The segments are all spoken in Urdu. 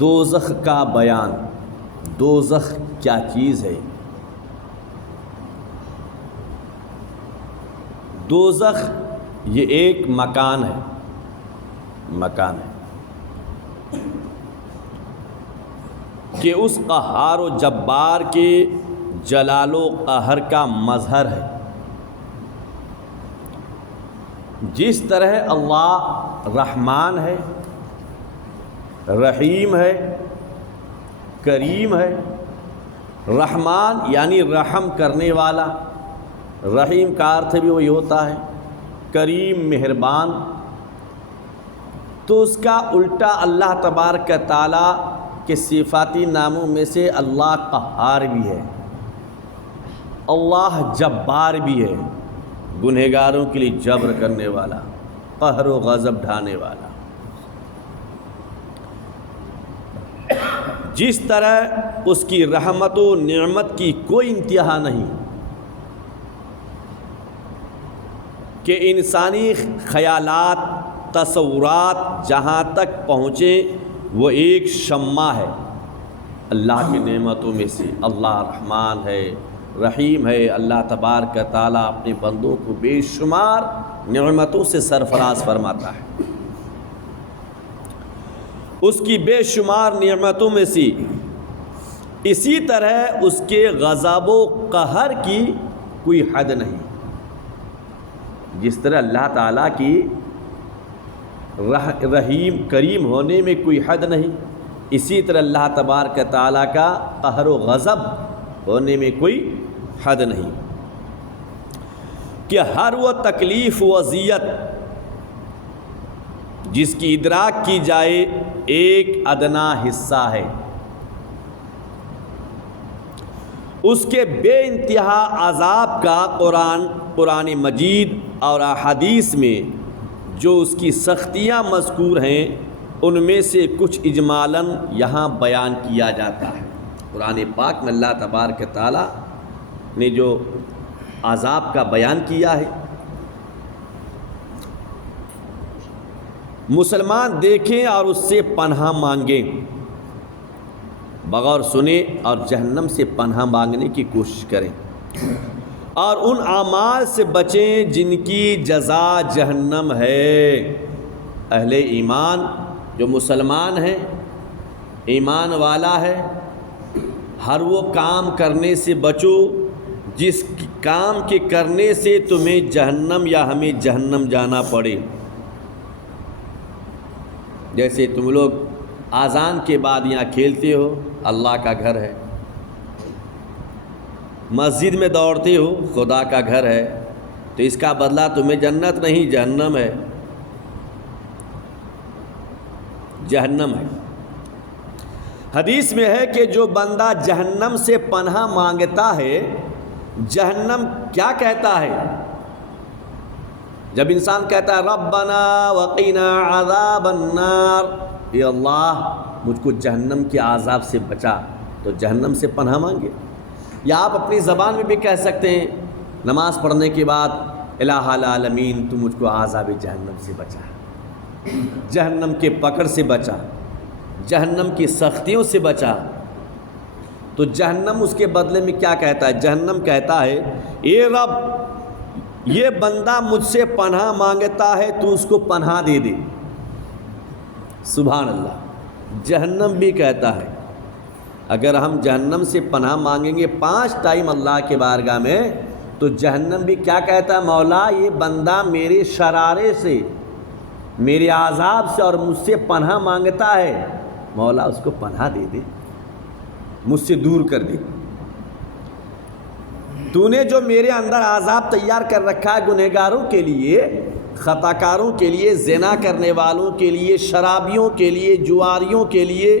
دوزخ کا بیان. دوزخ کیا چیز ہے؟ دوزخ یہ ایک مکان ہے. کہ اس قہار و جبار کے جلال و قہر کا مظہر ہے. جس طرح اللہ رحمان ہے، رحیم ہے، کریم ہے. رحمان یعنی رحم کرنے والا، رحیم کا ارتھ بھی وہی ہوتا ہے، کریم مہربان. تو اس کا الٹا اللہ تبارک تعالی کے صفاتی ناموں میں سے اللہ قہار بھی ہے، اللہ جبار بھی ہے، گنہگاروں کے لیے جبر کرنے والا، قہر و غضب ڈھانے والا. جس طرح اس کی رحمت و نعمت کی کوئی انتہا نہیں کہ انسانی خیالات تصورات جہاں تک پہنچیں وہ ایک شمع ہے اللہ کی نعمتوں میں سے. اللہ رحمان ہے، رحیم ہے. اللہ تبارک تعالیٰ اپنے بندوں کو بے شمار نعمتوں سے سرفراز فرماتا ہے. اس کی بے شمار نعمتوں میں سے اسی طرح اس کے غضب و قہر کی کوئی حد نہیں. جس طرح اللہ تعالیٰ کی رحیم کریم ہونے میں کوئی حد نہیں، اسی طرح اللہ تبارک تعالیٰ کا قہر و غضب ہونے میں کوئی حد نہیں. کہ ہر وہ تکلیف و اذیت جس کی ادراک کی جائے ایک ادنا حصہ ہے، اس کے بے انتہا عذاب کا قرآن مجید اور احادیث میں جو اس کی سختیاں مذکور ہیں ان میں سے کچھ اجمالاً یہاں بیان کیا جاتا ہے. قرآن پاک میں اللہ تبارک تعالیٰ نے جو عذاب کا بیان کیا ہے، مسلمان دیکھیں اور اس سے پناہ مانگیں، بغور سنے اور جہنم سے پناہ مانگنے کی کوشش کریں، اور ان اعمال سے بچیں جن کی جزا جہنم ہے. اہل ایمان جو مسلمان ہے، ایمان والا ہے، ہر وہ کام کرنے سے بچو جس کام کے کرنے سے تمہیں جہنم یا ہمیں جہنم جانا پڑے. جیسے تم لوگ اذان کے بعد یہاں کھیلتے ہو، اللہ کا گھر ہے. مسجد میں دوڑتے ہو، خدا کا گھر ہے. تو اس کا بدلہ تمہیں جنت نہیں، جہنم ہے. جہنم ہے. حدیث میں ہے کہ جو بندہ جہنم سے پناہ مانگتا ہے، جہنم کیا کہتا ہے؟ جب انسان کہتا ہے ربنا وقنا عذاب النار، اے اللہ مجھ کو جہنم کے عذاب سے بچا، تو جہنم سے پناہ مانگے. یا آپ اپنی زبان میں بھی کہہ سکتے ہیں نماز پڑھنے کے بعد الہ العالمین تو مجھ کو عذاب جہنم سے بچا، جہنم کے پکڑ سے بچا، جہنم کی سختیوں سے بچا. تو جہنم اس کے بدلے میں کیا کہتا ہے؟ جہنم کہتا ہے اے رب یہ بندہ مجھ سے پناہ مانگتا ہے تو اس کو پناہ دے دے. سبحان اللہ. جہنم بھی کہتا ہے اگر ہم جہنم سے پناہ مانگیں گے 5 ٹائم اللہ کے بارگاہ میں، تو جہنم بھی کیا کہتا ہے؟ مولا یہ بندہ میرے شرارے سے، میرے عذاب سے اور مجھ سے پناہ مانگتا ہے، مولا اس کو پناہ دے دے، مجھ سے دور کر دے. تو نے جو میرے اندر عذاب تیار کر رکھا ہے گنہگاروں کے لیے، خطا کاروں کے لیے، زنا کرنے والوں کے لیے، شرابیوں کے لیے، جواریوں کے لیے،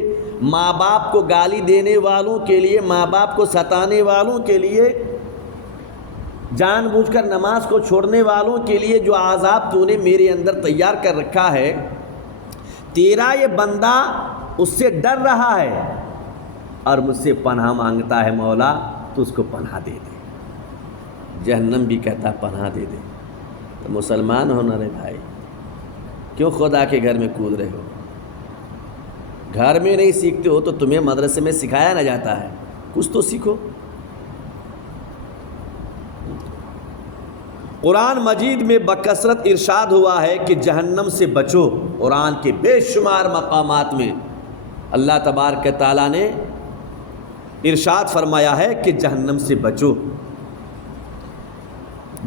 ماں باپ کو گالی دینے والوں کے لیے، ماں باپ کو ستانے والوں کے لیے، جان بوجھ کر نماز کو چھوڑنے والوں کے لیے جو عذاب تو نے میرے اندر تیار کر رکھا ہے، تیرا یہ بندہ اس سے ڈر رہا ہے اور مجھ سے پناہ مانگتا ہے، مولا تو اس کو پناہ دے دے. جہنم بھی کہتا پناہ دے دے. تو مسلمان ہونا رہے بھائی، کیوں خدا کے گھر میں کود رہے ہو؟ گھر میں نہیں سیکھتے ہو تو تمہیں مدرسے میں سکھایا نہ جاتا ہے، کچھ تو سیکھو۔ قرآن مجید میں بکثرت ارشاد ہوا ہے کہ جہنم سے بچو۔ قرآن کے بے شمار مقامات میں اللہ تبارک تعالیٰ نے ارشاد فرمایا ہے کہ جہنم سے بچو،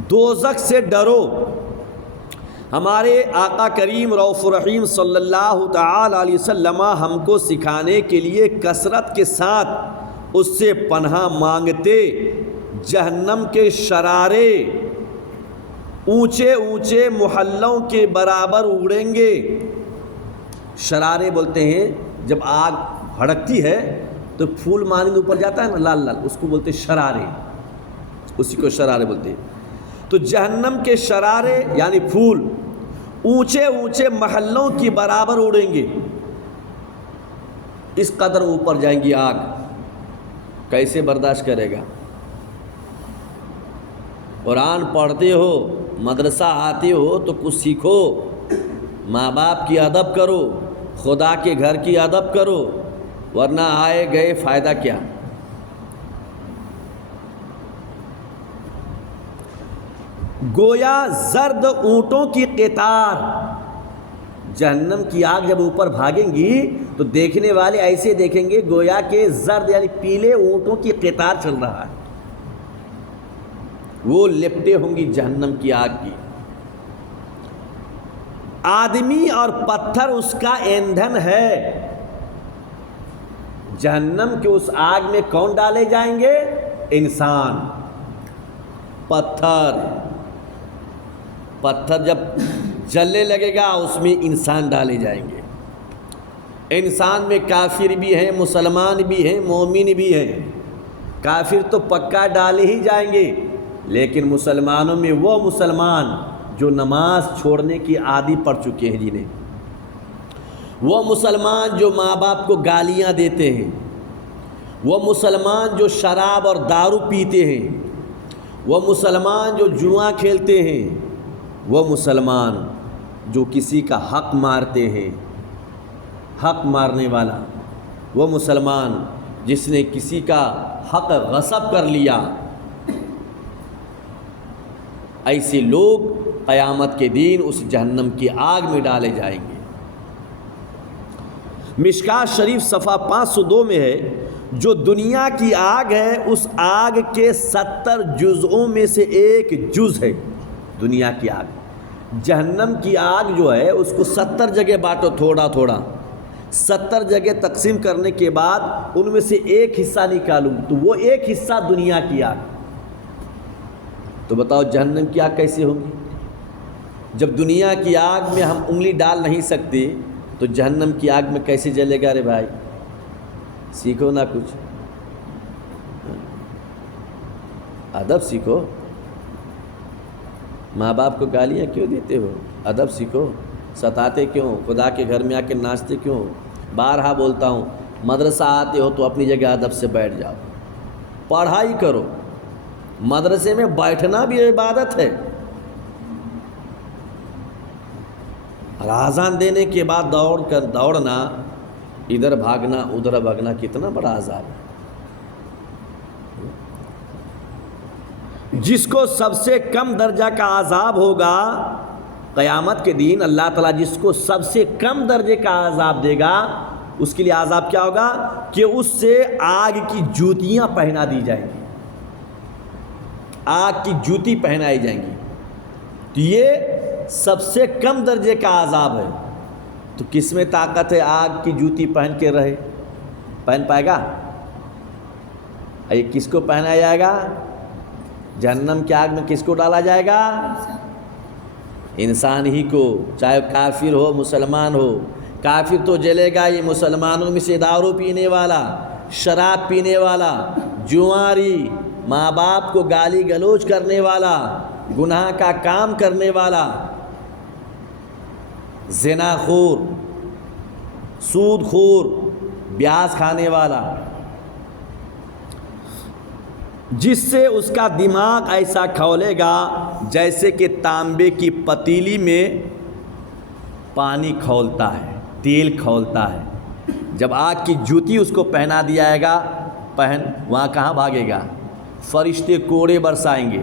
دوزخ سے ڈرو۔ ہمارے آقا کریم رؤوف الرحیم صلی اللہ تعالی علیہ وسلم ہم کو سکھانے کے لیے کثرت کے ساتھ اس سے پناہ مانگتے۔ جہنم کے شرارے اونچے اونچے محلوں کے برابر اڑیں گے۔ شرارے بولتے ہیں جب آگ بھڑکتی ہے تو پھول مانند اوپر جاتا ہے نا، لال لال، اس کو بولتے شرارے، اسی کو شرارے بولتے ہیں۔ تو جہنم کے شرارے یعنی پھول اونچے اونچے محلوں کی برابر اڑیں گے، اس قدر اوپر جائیں گی آگ، کیسے برداشت کرے گا؟ قرآن پڑھتے ہو، مدرسہ آتے ہو تو کچھ سیکھو، ماں باپ کی ادب کرو، خدا کے گھر کی ادب کرو، ورنہ آئے گئے فائدہ کیا؟ گویا زرد اونٹوں کی قطار، جہنم کی آگ جب اوپر بھاگیں گی تو دیکھنے والے ایسے دیکھیں گے گویا کہ زرد یعنی پیلے اونٹوں کی قطار چل رہا ہے، وہ لپٹے ہوں گی جہنم کی آگ کی۔ آدمی اور پتھر اس کا ایندھن ہے۔ جہنم کے اس آگ میں کون ڈالے جائیں گے؟ انسان، پتھر جب جلنے لگے گا اس میں انسان ڈالے جائیں گے۔ انسان میں کافر بھی ہیں، مسلمان بھی ہیں، مومن بھی ہیں۔ کافر تو پکا ڈالے ہی جائیں گے، لیکن مسلمانوں میں وہ مسلمان جو نماز چھوڑنے کی عادی پڑ چکے ہیں جنہیں، وہ مسلمان جو ماں باپ کو گالیاں دیتے ہیں، وہ مسلمان جو شراب اور دارو پیتے ہیں، وہ مسلمان جو جوا کھیلتے ہیں، وہ مسلمان جو کسی کا حق مارتے ہیں، حق مارنے والا، وہ مسلمان جس نے کسی کا حق غصب کر لیا، ایسے لوگ قیامت کے دن اس جہنم کی آگ میں ڈالے جائیں گے۔ مشکاۃ شریف صفحہ 502 میں ہے، جو دنیا کی آگ ہے اس آگ کے 70 جزءوں میں سے ایک جز ہے دنیا کی آگ۔ جہنم کی آگ جو ہے اس کو 70 جگہ بانٹو، تھوڑا تھوڑا 70 جگہ تقسیم کرنے کے بعد ان میں سے ایک حصہ نکالوں تو وہ ایک حصہ دنیا کی آگ۔ تو بتاؤ جہنم کی آگ کیسے ہوگی؟ جب دنیا کی آگ میں ہم انگلی ڈال نہیں سکتے تو جہنم کی آگ میں کیسے جلے گا؟ رے بھائی سیکھو نا کچھ، ادب سیکھو۔ ماں باپ کو گالیاں کیوں دیتے ہو؟ ادب سیکھو۔ ستاتے کیوں؟ خدا کے گھر میں آ کے ناچتے کیوں؟ بارہا بولتا ہوں، مدرسہ آتے ہو تو اپنی جگہ ادب سے بیٹھ جاؤ، پڑھائی کرو۔ مدرسے میں بیٹھنا بھی عبادت ہے، اور اذان دینے کے بعد دوڑنا، ادھر بھاگنا ادھر بھاگنا، کتنا بڑا عذاب ہے۔ جس کو سب سے کم درجہ کا عذاب ہوگا قیامت کے دن، اللہ تعالیٰ جس کو سب سے کم درجے کا عذاب دے گا، اس کے لیے عذاب کیا ہوگا کہ اس سے آگ کی جوتیاں پہنا دی جائیں گی، آگ کی جوتی پہنائی جائیں گی۔ تو یہ سب سے کم درجے کا عذاب ہے۔ تو کس میں طاقت ہے آگ کی جوتی پہن کے رہے؟ پہن پائے گا؟ یہ کس کو پہنایا جائے گا؟ جہنم کی آگ میں کس کو ڈالا جائے گا؟ انسان ہی کو، چاہے کافر ہو مسلمان ہو۔ کافر تو جلے گا، یہ مسلمانوں میں سے دارو پینے والا، شراب پینے والا، جواری، ماں باپ کو گالی گلوچ کرنے والا، گناہ کا کام کرنے والا، زنا خور، سود خور، بیاس کھانے والا، جس سے اس کا دماغ ایسا کھولے گا جیسے کہ تانبے کی پتیلی میں پانی کھولتا ہے، تیل کھولتا ہے، جب آگ کی جوتی اس کو پہنا دیا جائے گا، وہاں کہاں بھاگے گا؟ فرشتے کوڑے برسائیں گے،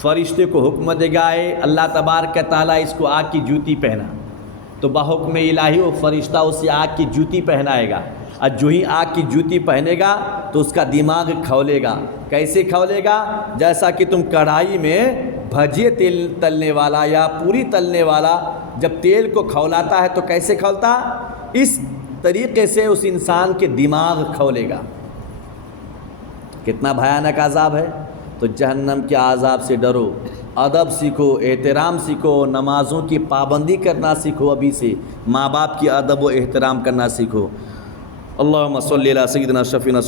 فرشتے کو حکم دے گا اے اللہ تبارک تعالیٰ اس کو آگ کی جوتی پہنا، تو بحکم الہی وہ فرشتہ اسے آگ کی جوتی پہنائے گا، اور جو ہی آگ کی جوتی پہنے گا تو اس کا دماغ کھولے گا۔ کیسے کھولے گا؟ جیسا کہ تم کڑھائی میں بھجے تیل تلنے والا یا پوری تلنے والا جب تیل کو کھولاتا ہے تو کیسے کھولتا؟ اس طریقے سے اس انسان کے دماغ کھولے گا۔ کتنا بھیانک عذاب ہے! تو جہنم کے عذاب سے ڈرو، ادب سیکھو، احترام سیکھو، نمازوں کی پابندی کرنا سیکھو، ابھی سے ماں باپ کی ادب و احترام کرنا سیکھو۔ اللہم صلی علی سیدنا شفیعنا